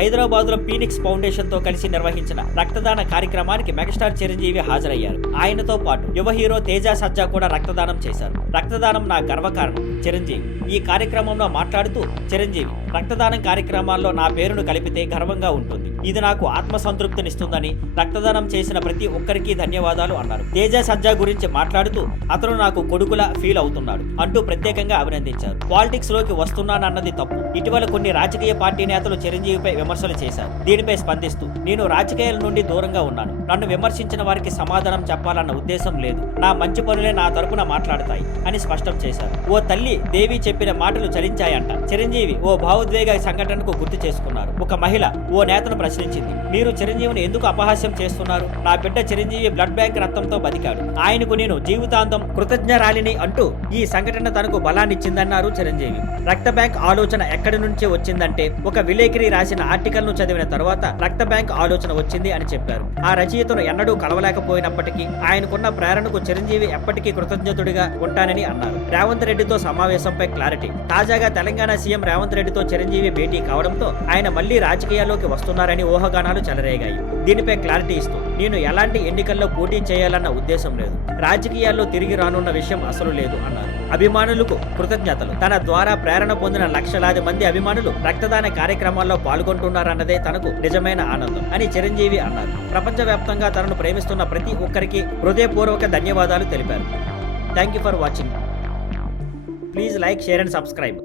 హైదరాబాద్ లో Phoenix foundation తో కలిసి నిర్వహించిన రక్తదాన కార్యక్రమానికి మెగాస్టార్ చిరంజీవి హాజరయ్యారు. ఆయనతో పాటు యువ హీరో తేజ సజ్జా కూడా రక్తదానం చేశారు. రక్తదానం నా గర్వకారణం చిరంజీవి. ఈ కార్యక్రమంలో మాట్లాడుతూ చిరంజీవి, రక్తదానం కార్యక్రమాల్లో నా పేరును కలిపితే గర్వంగా ఉంటుంది. ఇది నాకు ఆత్మసంతృప్తినిస్తుందని, రక్తదానం చేసిన ప్రతి ఒక్కరికి ధన్యవాదాలు అన్నారు. తేజ సజ్జా గురించి మాట్లాడుతూ అతను నాకు కొడుకులా ఫీల్ అవుతున్నాడు అంటూ ప్రత్యేకంగా అభినందించారు. పాలిటిక్స్ లోకి వస్తున్నానన్నది తప్పు. ఇటీవల కొన్ని రాజకీయ పార్టీ నేతలు చిరంజీవిపై విమర్శలు చేశారు. దీనిపై స్పందిస్తూ, నేను రాజకీయాల నుండి దూరంగా ఉన్నాను. నన్ను విమర్శించిన వారికి సమాధానం చెప్పాలన్న ఉద్దేశం లేదు. నా మంచి పనులే నా తరపున మాట్లాడతాయి అని స్పష్టం చేశారు. ఓ తల్లి దేవి చెప్పిన మాటలు చలించాయంట. చిరంజీవి ఓ భావోద్వేగ సంఘటనకు గుర్తు చేసుకున్నారు. ఒక మహిళ ఓ నేతను ప్రశ్నించింది, మీరు చిరంజీవిని ఎందుకు అపహాస్యం చేస్తున్నారు? నా బిడ్డ చిరంజీవి బ్లడ్ బ్యాంక్ రక్తంతో బతికాడు. ఆయనకు నేను జీవితాంతం కృతజ్ఞరాలిని అంటూ ఈ సంఘటన తనకు బలాన్నిచ్చిందన్నారు చిరంజీవి. రక్త బ్యాంక్ ఆలోచన ఎక్కడి నుంచి వచ్చిందంటే, ఒక విలేకరి రాసిన ఆర్టికల్ ను చదివిన తర్వాత రక్త బ్యాంక్ ఆలోచన వచ్చింది అని చెప్పారు. ఆ రచయితను ఎన్నడూ కలవలేకపోయినప్పటికీ ఆయనకున్న ప్రేరణకు చిరంజీవి ఎప్పటికీ కృతజ్ఞతుడిగా ఉంటానని అన్నారు. రేవంత్ రెడ్డితో సమావేశంపై క్లారిటీ. తాజాగా తెలంగాణ సీఎం రేవంత్ రెడ్డితో చిరంజీవి భేటీ కావడంతో ఆయన మళ్లీ రాజకీయాల్లోకి వస్తున్నారని ఊహాగానాలు చెలరేగాయి. దీనిపై క్లారిటీ ఇస్తూ, నేను ఎలాంటి ఎన్నికల్లో పోటీ చేయాలన్న ఉద్దేశం లేదు. రాజకీయాల్లో తిరిగి రానున్న విషయం అసలు లేదు అన్నారు. అభిమానులకు కృతజ్ఞతలు. తన ద్వారా ప్రేరణ పొందిన లక్షలాది మంది అభిమానులు రక్తదాన కార్యక్రమాల్లో పాల్గొంటున్నారన్నదే తనకు నిజమైన ఆనందం అని చిరంజీవి అన్నారు. ప్రపంచవ్యాప్తంగా తనను ప్రేమిస్తున్న ప్రతి ఒక్కరికి హృదయపూర్వక ధన్యవాదాలు తెలిపారు. Thank you for watching. Please like, share and subscribe.